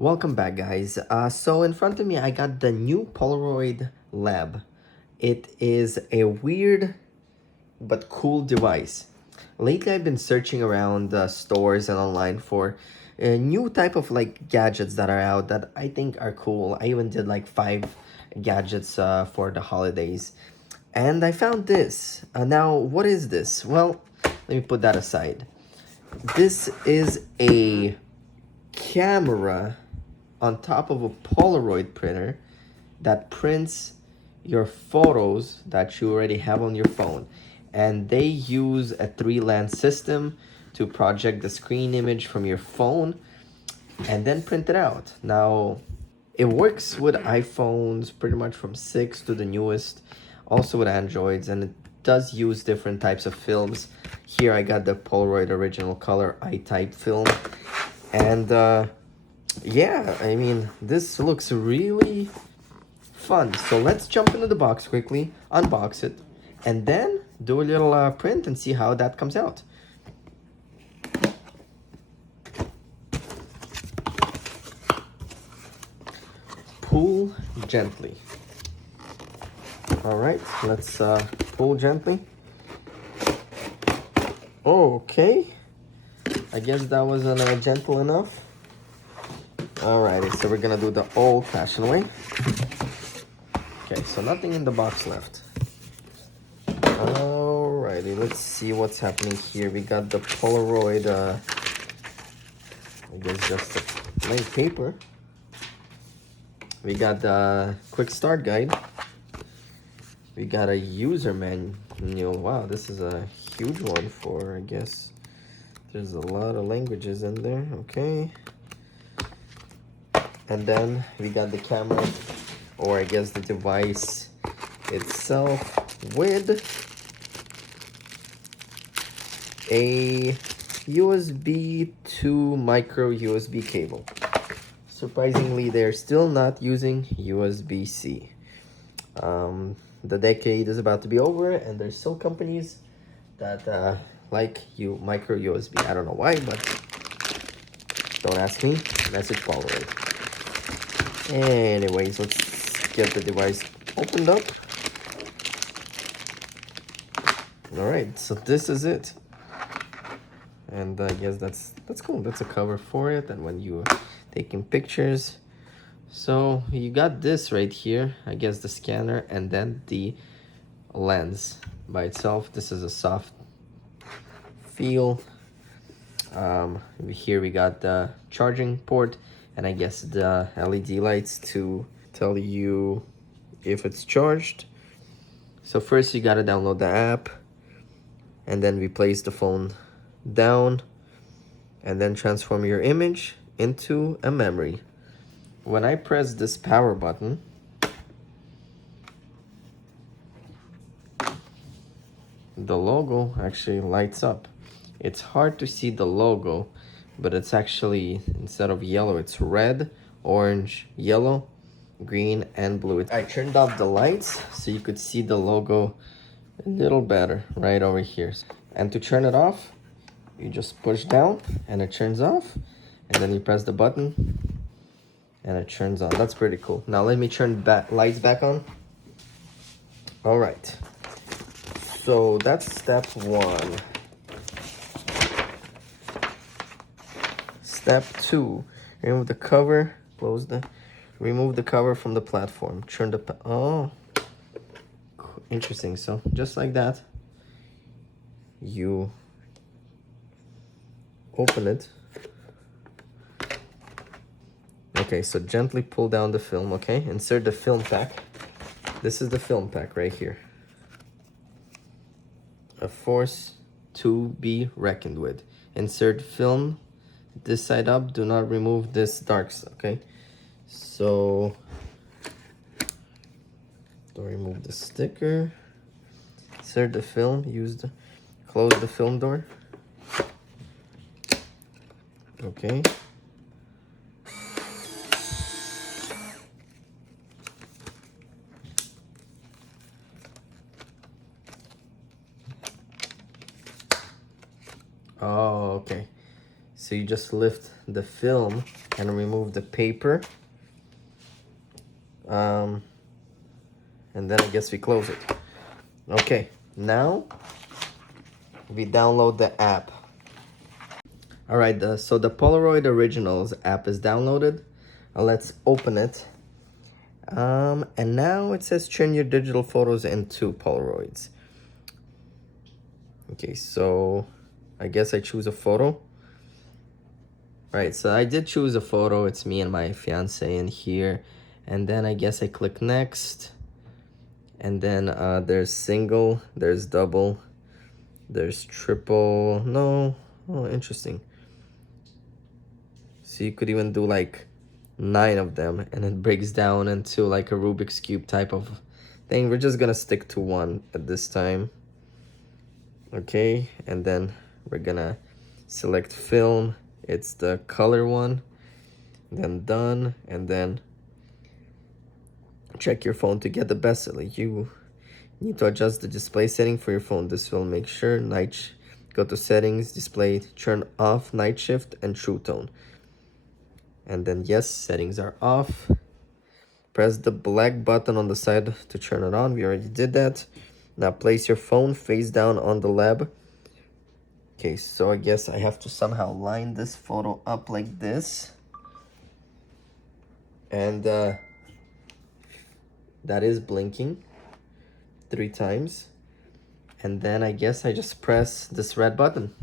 Welcome back, guys. So in front of me, I got the new Polaroid Lab. It is a weird but cool device. Lately, I've been searching around stores and online for a new type of gadgets that are out that I think are cool. I even did like 5 gadgets for the holidays. And I found this. Now, what is this? Well, let me put that aside. This is a camera on top of a Polaroid printer that prints your photos that you already have on your phone. And they use a 3 lens system to project the screen image from your phone and then print it out. Now, it works with iPhones pretty much from 6 to the newest, also with Androids, and it does use different types of films. Here I got the Polaroid original color I-type film. And yeah, I mean, this looks really fun. So let's jump into the box quickly, unbox it, and then do a little print and see how that comes out. Pull gently. All right, let's pull gently. Okay, I guess that wasn't gentle enough. Alrighty, so we're gonna do the old-fashioned way. Okay, so nothing in the box left. Alrighty, let's see what's happening here. We got the Polaroid, I guess just a plain paper. We got the quick start guide. We got a user manual. Wow, this is a huge one for, I guess, there's a lot of languages in there. Okay. And then we got the camera, or I guess the device itself, with a USB to micro USB cable. Surprisingly, they're still not using USB-C. The decade is about to be over, and there's still companies that like micro USB. I don't know why, but don't ask me. Message Polaroid. Anyways, let's get the device opened up. All right, so this is it. And I guess that's cool. That's a cover for it. And when you taking pictures, so you got this right here, I guess the scanner, and then the lens by itself. This is a soft feel. Here we got the charging port, and I guess the LED lights to tell you if it's charged. So first you gotta download the app, and then we place the phone down, and then transform your image into a memory. When I press this power button, the logo actually lights up. It's hard to see the logo, but it's actually, instead of yellow, it's red, orange, yellow, green, and blue. I turned off the lights so you could see the logo a little better right over here. And to turn it off, you just push down and it turns off, and then you press the button and it turns on. That's pretty cool. Now let me turn lights back on. All right, so that's step one. Step two, remove the cover, remove the cover from the platform. Turn the, oh, interesting. So just like that, you open it. Okay, so gently pull down the film, okay? Insert the film pack. This is the film pack right here. A force to be reckoned with. Insert film this side up. Do not remove this dark, okay? So, don't remove the sticker. Insert the film, close the film door. Okay. Oh, okay. So you just lift the film and remove the paper. And then I guess we close it. Okay, now we download the app. All right, so the Polaroid Originals app is downloaded. Let's open it. And now it says turn your digital photos into Polaroids. Okay, so I guess I choose a photo. Right, so I did choose a photo. It's me and my fiance in here. And then I guess I click next. And then there's single, there's double, there's triple. No, oh, interesting. So you could even do like 9 of them, and it breaks down into like a Rubik's Cube type of thing. We're just gonna stick to one at this time. Okay, and then we're gonna select film. It's the color one, then done, and then check your phone to get the best. Like, you need to adjust the display setting for your phone. This will make sure go to settings, display, turn off night shift and true tone. And then yes, settings are off. Press the black button on the side to turn it on. We already did that. Now place your phone face down on the lab. Okay, so I guess I have to somehow line this photo up like this. And that is blinking 3 times. And then I guess I just press this red button.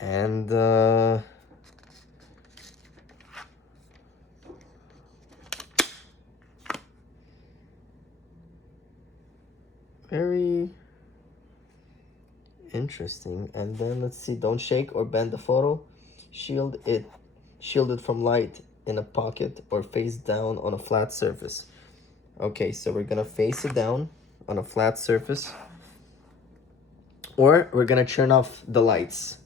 And very interesting. And then let's see, don't shake or bend the photo. Shield it from light in a pocket or face down on a flat surface. Okay, so we're gonna face it down on a flat surface, or we're gonna turn off the lights.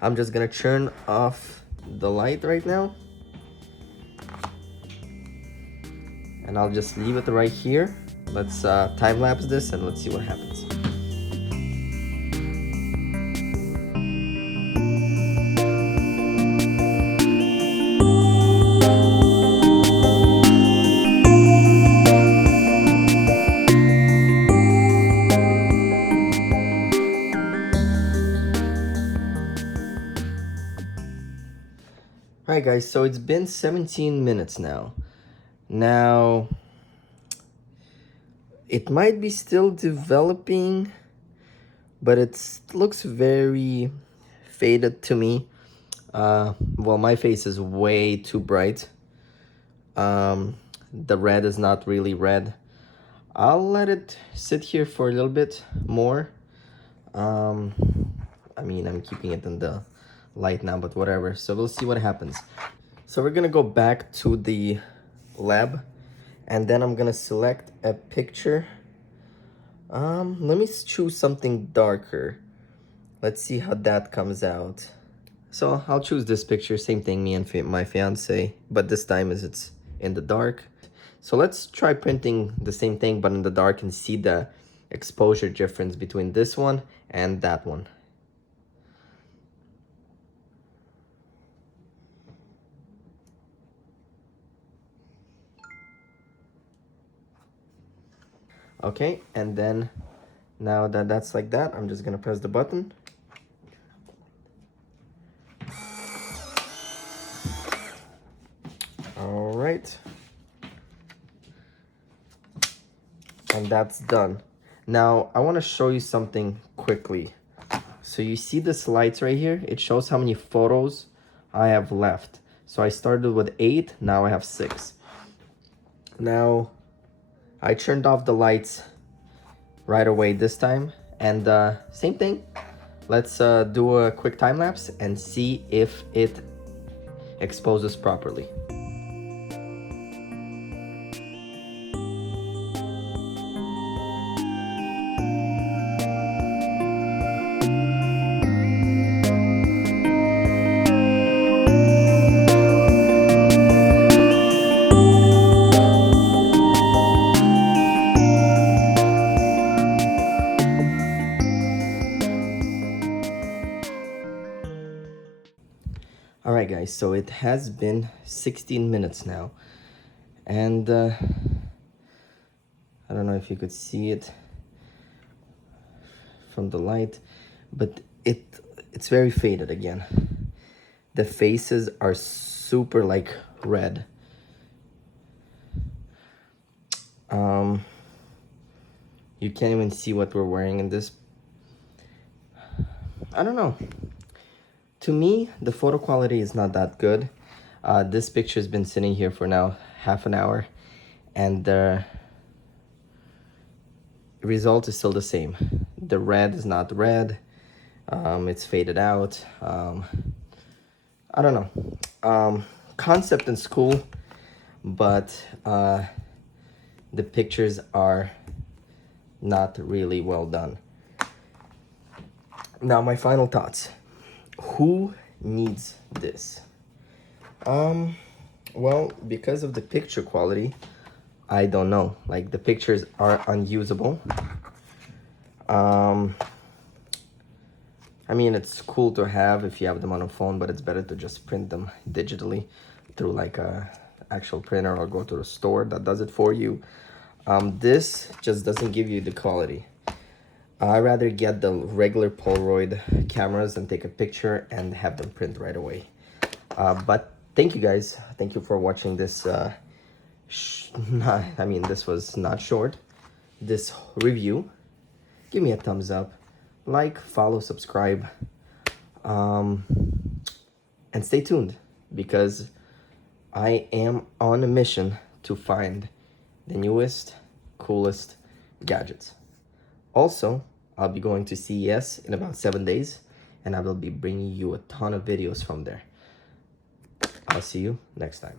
I'm just gonna turn off the light right now, and I'll just leave it right here. Let's time lapse this and let's see what happens. Alright guys, so it's been 17 minutes now. Now, it might be still developing, but it looks very faded to me. Well, my face is way too bright. The red is not really red. I'll let it sit here for a little bit more. I mean, I'm keeping it in the light now, but whatever. So we'll see what happens. So we're gonna go back to the lab, and then I'm gonna select a picture. Let me choose something darker. Let's see how that comes out. So I'll choose this picture, same thing, me and my fiance, but this time it's in the dark. So let's try printing the same thing but in the dark and see the exposure difference between this one and that one. Okay, and then now that that's like that, I'm just gonna press the button. All right. And that's done. Now, I wanna show you something quickly. So you see this lights right here? It shows how many photos I have left. So I started with 8, now I have 6. Now, I turned off the lights right away this time, and same thing. Let's do a quick time lapse and see if it exposes properly. All right, guys, so it has been 16 minutes now, and I don't know if you could see it from the light, but it's very faded again. The faces are super like red. You can't even see what we're wearing in this. I don't know. To me, the photo quality is not that good. This picture has been sitting here for now half an hour, and the result is still the same. The red is not red. It's faded out. I don't know. Concept is cool, but the pictures are not really well done. Now, my final thoughts. Who needs this? Well, because of the picture quality, I don't know. Like, the pictures are unusable. I mean, it's cool to have if you have them on a phone, but it's better to just print them digitally through like a actual printer, or go to a store that does it for you. This just doesn't give you the quality. I rather get the regular Polaroid cameras and take a picture and have them print right away. But thank you guys. Thank you for watching this. I mean, this was not short. This review. Give me a thumbs up, like, follow, subscribe, and stay tuned, because I am on a mission to find the newest, coolest gadgets. Also, I'll be going to CES in about 7 days, and I will be bringing you a ton of videos from there. I'll see you next time.